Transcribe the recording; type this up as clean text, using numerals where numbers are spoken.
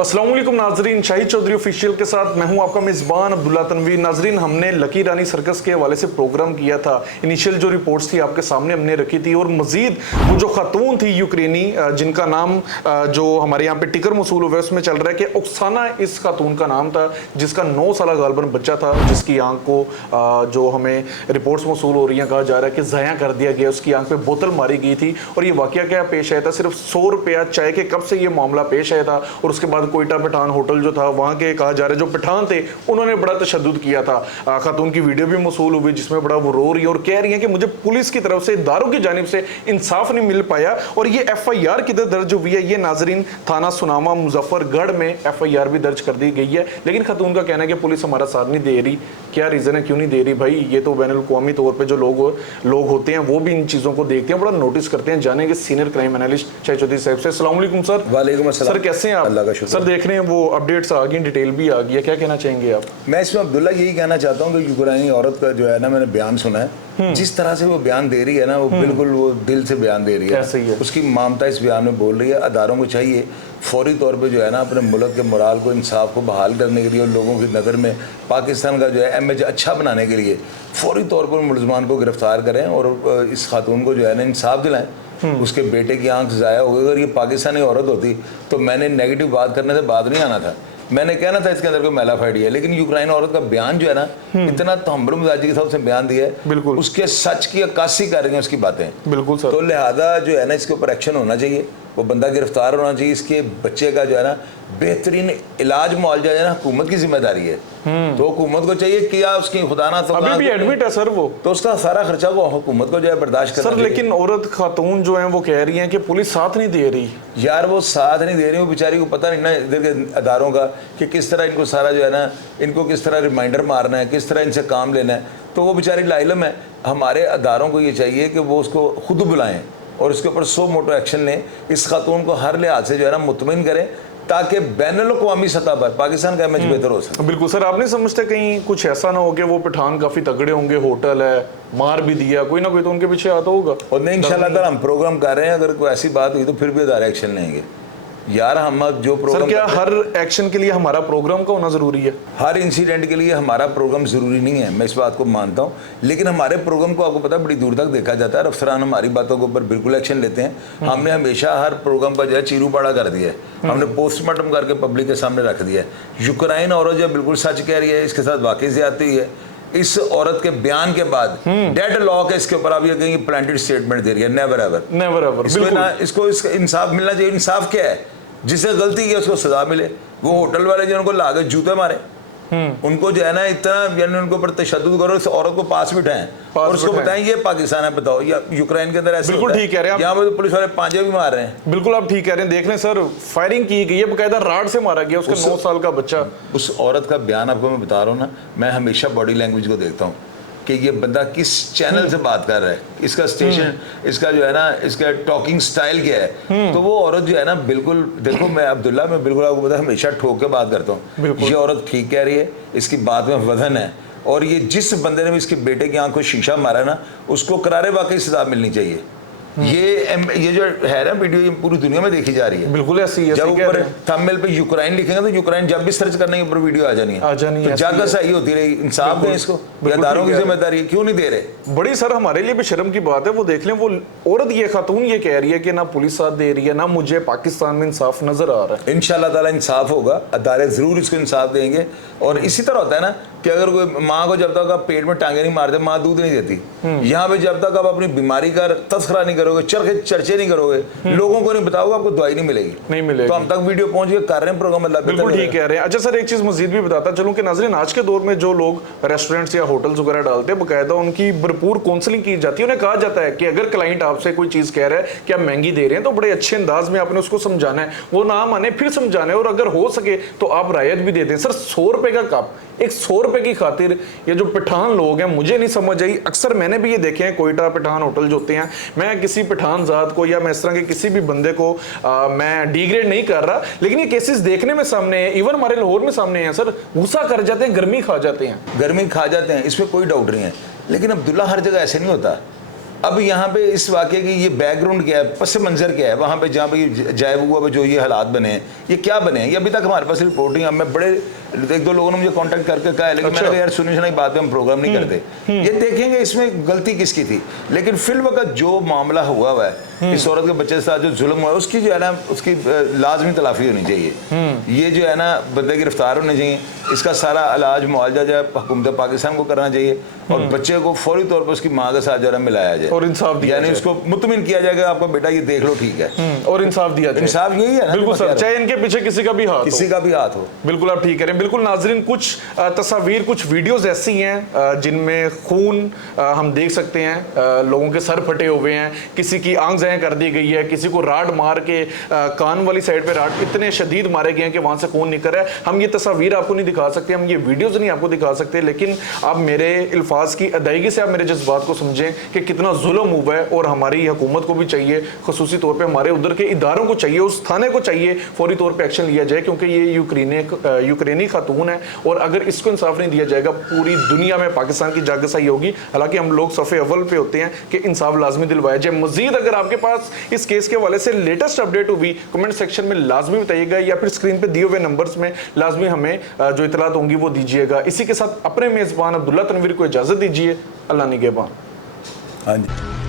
अस्सलाम वालेकुम नाजरीन, शाहिद चौधरी ऑफिशियल के साथ मैं हूं आपका मेज़बान अब्दुल्ला तनवीर। नाजरीन, हमने लकी रानी सर्कस के हवाले से प्रोग्राम किया था। इनिशियल जो रिपोर्ट्स थी आपके सामने हमने रखी थी, और मजीद वो जो खातून थी यूक्रेनी जिनका नाम जो हमारे यहाँ पे टिकर मसूल हुआ उसमें चल रहा है कि ओक्साना इस खातून का नाम था, जिसका 9 साल गालबन बच्चा था, जिसकी आंख को जो हमें रिपोर्ट्स मसूल हो रही हैं कहा जा रहा है कि ज़ाया कर दिया गया, उसकी आंख पे बोतल मारी गई थी। और ये वाकया क्या पेश आया था, सिर्फ 100 रुपया चाय के कप से ये मामला पेश आया था। और उसके बाद कोयटा पठान होटल जो था वहां के कहा जा रहा है जो पठान थे उन्होंने बड़ा तशद्दुद किया था। खातून की वीडियो भी मौसूल हुई जिसमें बड़ा वो रो रही है और कह रही है कि मुझे पुलिस की तरफ से, इदारों की जानिब से इंसाफ नहीं मिल पाया। और ये FIR किधर दर्ज हुई है, ये नाजरीन थाना सुनामा मुजफ्फरगढ़ में FIR भी दर्ज कर दी गई है। लेकिन खातून का कहना है कि पुलिस हमारा साथ नहीं दे रही। क्या रीजन है, क्यों नहीं दे रही? भाई ये तो बैनुल अक़वामी तौर पर जो लोग होते हैं वो भी इन चीजों को देखते हैं, बड़ा नोटिस करते हैं। जानेंगे senior crime analyst Shahid Chaudhary साहब से। अस्सलाम वालेकुम सर। वालेकुम अस्सलाम। सर कैसे हैं आप? अल्लाह का शुक्र। सर देख रहे हैं वो अपडेट्स आ गई, डिटेल भी आ गई है, क्या कहना चाहेंगे आप? मैं इसमें अब्दुल्ला यही कहना चाहता हूँ कि यूक्रेनी औरत का जो है ना, मैंने बयान सुना है, जिस तरह से वो बयान दे रही है ना, वो बिल्कुल वो दिल से बयान दे रही है। ऐसे ही है। उसकी ममता इस बयान में बोल रही है। अदारों को चाहिए फौरी तौर पे जो है ना अपने मुल्क के मोराल को, इंसाफ को बहाल करने के लिए और लोगों की नज़र में पाकिस्तान का जो है इमेज अच्छा बनाने के लिए फौरी तौर पर मुलजमान को गिरफ्तार करें और इस खातून को जो है ना इंसाफ दिलाएं। उसके बेटे की आंख ज़ाया हो गई। अगर ये पाकिस्तानी औरत होती तो मैंने नेगेटिव बात करने से बात नहीं आना था, मैंने कहना था इसके अंदर कोई मेलाफाइडी है। लेकिन यूक्रेन औरत का बयान जो है ना, इतना तहम्बुर मिजाजी के साथ उसने बयान दिया है, बिल्कुल उसके सच की अक्कासी कर रही हैं उसकी बातें। बिल्कुल सर। तो लिहाजा जो है ना इसके ऊपर एक्शन होना चाहिए, वो बंदा गिरफ्तार होना चाहिए। इसके बच्चे का जो है ना बेहतरीन इलाज मुआवजा जो है ना हुकूमत की जिम्मेदारी है। तो हुकूमत को चाहिए किया उसकी खुदा ना तो अभी भी एडमिट है सर वो, तो उसका सारा खर्चा वो हुकूमत को जो है बर्दाश्त करना सर। लेकिन औरत खातून जो है वो कह रही है कि पुलिस साथ नहीं दे रही। यार वो साथ नहीं दे रही, वो बेचारी को पता नहीं ना इधर के अदारों का कि किस तरह इनको सारा जो है ना, इनको किस तरह रिमाइंडर मारना है, किस तरह इनसे काम लेना है। तो वो बेचारी लाइलम है। हमारे अदारों को ये चाहिए कि वो उसको खुद बुलाएं और उसके ऊपर 100 मोटो एक्शन लें। इस खातून को हर लिहाज से जो है ना मुतमिन करें ताकि बैनुल अक़वामी सतह पर पाकिस्तान का इमेज बेहतर हो सके। बिल्कुल सर। आप नहीं समझते कहीं कुछ ऐसा ना हो कि वो पठान काफी तगड़े होंगे, होटल है, मार भी दिया, कोई ना कोई तो उनके पीछे आता होगा? और नहीं, इंशाल्लाह हम प्रोग्राम कर रहे हैं, अगर कोई ऐसी बात हुई तो फिर भी अदारे एक्शन लेंगे। यार हम अब जो प्रोग्राम, सर क्या हर एक्शन के लिए हमारा प्रोग्राम का होना जरूरी है? हर इंसिडेंट के लिए हमारा प्रोग्राम ज़रूरी नहीं है, मैं इस बात को मानता हूँ। लेकिन हमारे प्रोग्राम को आपको पता है बड़ी दूर तक देखा जाता है। अफसरान हमारी बातों के ऊपर बिल्कुल एक्शन लेते हैं। हमने हमेशा हर प्रोग्राम का जो है चीरू पाड़ा कर दिया है, हमने पोस्टमार्टम करके पब्लिक के सामने रख दिया है। यूक्रेन औरत जो बिल्कुल सच कह रही है, इसके साथ वाकई ज़्यादती हुई है। इस औरत के बयान के बाद डेड लॉक है इसके ऊपर, आप ये कहेंगे प्लांटेड स्टेटमेंट दे रही है। Never ever, never ever. इसको इंसाफ मिलना चाहिए। इंसाफ क्या है? जिसने गलती की उसको सजा मिले। वो होटल वाले जो उनको लाके जूते मारे, उनको जो है ना इतना यानी उनको पर तशद्दुद करो, इस औरत को पास बिठाएं और उसको बताएं ये पाकिस्तान है, बताओ या यूक्रेन के अंदर ऐसे बिल्कुल ठीक कह रहे हैं। यहाँ पे तो पुलिस वाले पांजे भी मार रहे हैं। बिल्कुल आप ठीक कह रहे हैं। देख लें सर, फायरिंग की गई है, बकायदा राड से मारा गया उसका 9 साल का बच्चा। उस औरत का बयान आपको मैं बता रहा हूँ ना, मैं हमेशा बॉडी लैंग्वेज को देखता हूँ कि ये बंदा किस चैनल से बात कर रहा है, इसका स्टेशन, इसका जो है ना, इसका टॉकिंग स्टाइल क्या है। तो वो औरत जो है ना बिल्कुल, देखो मैं अब्दुल्ला, मैं बिल्कुल आपको पता हमेशा ठोक के बात करता हूँ। ये औरत ठीक कह रही है, इसकी बात में वजन है। और ये जिस बंदे ने भी इसके बेटे की आंख को शीशा मारा ना, उसको करारे वाकई सजा मिलनी चाहिए। ये जो है ना वीडियो, ये पूरी दुनिया में देखी जा रही है। बिल्कुल ऐसी है। जब ऊपर थंबनेल पे यूक्रेन लिखेंगे तो यूक्रेन जब भी सर्च करने के ऊपर वीडियो आ जानी है। तो जाकर सही होती रही। इंसाफ दें इसको, अदारों की जिम्मेदारी क्यों नहीं दे रहे? बड़ी सर हमारे लिए भी शर्म की बात है। वो देख लें, वो औरत, ये खातून ये कह रही है कि ना पुलिस साथ दे रही है, ना मुझे पाकिस्तान में इंसाफ नजर आ रहा है। इंशाल्लाह ताला इंसाफ होगा, अदारे जरूर इसको इंसाफ देंगे। और इसी तरह होता है ना कि अगर कोई माँ को जब तक आप पेट में टांगे नहीं मारते, माँ दूध नहीं देती। यहाँ पे जब तक आप अपनी बीमारी का तस्करा नहीं करोगे, चर्चे नहीं करोगे, लोगों को नहीं बताओगे, आपको दवाई नहीं मिलेगी। नहीं मिलेगी। तो हम तक वीडियो पहुंच गए, कर रहे हैं प्रोग्राम। अल्लाह बिल्कुल ठीक कह रहे हैं। अच्छा सर, एक चीज मजीद भी बताता चलूं कि नाज़रीन, आज के दौर में जो लोग रेस्टोरेंट्स या होटल्स वगैरह डालते हैं, बकायदा उनकी भरपूर काउंसलिंग की जाती है। उन्हें कहा जाता है कि अगर क्लाइंट आपसे कोई चीज कह रहा है कि आप महंगी दे रहे हैं, तो बड़े अच्छे अंदाज में आपने उसको समझाना है, वो ना माने फिर समझाना है, और अगर हो सके तो आप रायत भी दे दें। सर 100 रुपए का कप एक 100 रुपए की खातिर ये जो पठान लोग हैं, मुझे नहीं समझ आई। अक्सर मैंने भी ये देखे हैं कोयटा पठान होटल जो होते हैं, मैं किसी पठान जात को या मैं इस तरह के किसी भी बंदे को मैं डिग्रेड नहीं कर रहा, लेकिन ये केसेस देखने में सामने है, इवन हमारे लाहौर में सामने हैं सर, गुस्सा कर जाते हैं, गर्मी खा जाते हैं। गर्मी खा जाते हैं, इसमें कोई डाउट नहीं है, लेकिन अब्दुल्ला हर जगह ऐसे नहीं होता। अब यहाँ पे इस वाक़े की ये बैकग्राउंड क्या है, पस मंज़र क्या है, वहाँ पे जहाँ पे जायब हुआ जो ये हालात बने हैं, ये क्या बने हैं, ये अभी तक हमारे पास रिपोर्टिंग, अब मैं बड़े एक दो लोगों ने मुझे कांटेक्ट करके कहा है, लेकिन मैंने कहा यार सुनी सुनाई बात पे हम प्रोग्राम नहीं करते, ये देखेंगे इसमें गलती किसकी थी। लेकिन फिल वक्त जो मामला हुआ है इस औरत के बच्चे के साथ जो जुल्म हुआ है, उसकी जो है ना उसकी लाजमी तलाफी होनी चाहिए। ये जो है ना बंदे गिरफ्तार होने चाहिए, इसका सारा इलाज मुआवजा जो है हुकूमत पाकिस्तान को करना चाहिए, और बच्चे को फौरी तौर पर उसकी माँ के साथ जो है मिलाया जाए और इंसाफ दिया यानी उसको मुतमिन किया जाएगा, आपका बेटा ये देख लो ठीक है, और इंसाफ दिया जाए। इंसाफ यही है ना, बिल्कुल सर, चाहे इनके पीछे किसी का भी हाथ किसी का भी हाथ हो। बिल्कुल आप ठीक कह रहे हैं। बिल्कुल नाजरीन, कुछ तस्वीर, कुछ वीडियोस ऐसी हैं जिनमें खून हम देख सकते हैं, लोगों के सर फटे हुए हैं, किसी की आंख ज़ाया कर दी गई है, किसी को राड मार के कान वाली साइड पे राड इतने शदीद मारे गए हैं कि वहां से खून निकल रहा है। हम ये तस्वीर आपको नहीं दिखा सकते, हम ये वीडियोस नहीं आपको दिखा सकते, लेकिन आप मेरे अल्फाज की अदायगी से आप मेरे जज्बात को समझें कि कितना जुल्म हुआ है, और हमारी हुकूमत को भी चाहिए, खुसूसी तौर पे हमारे उधर के इदारों को चाहिए, उस थाने को चाहिए फौरी तौर पे एक्शन लिया जाए, क्योंकि ये यूक्रेनी खातून है, और अगर इसको इंसाफ नहीं दिया जाएगा पूरी दुनिया में पाकिस्तान की जागसाई होगी। हालांकि हम लोग सफ़े अव्वल पे होते हैं कि इंसाफ लाजमी दिलवाया जाए। मजीद अगर आपके पास इस केस के हवाले से लेटेस्ट अपडेट हुई, कमेंट सेक्शन में लाजमी बताइएगा, या फिर स्क्रीन पे दिए हुए नंबर्स में लाजमी हमें जो इतलात होंगी वो दीजिएगा। इसी के साथ अपने मेज़बान अब्दुल्ला तनवीर को इजाज़त दीजिए। अल्लाह निगहबान। हाँ जी।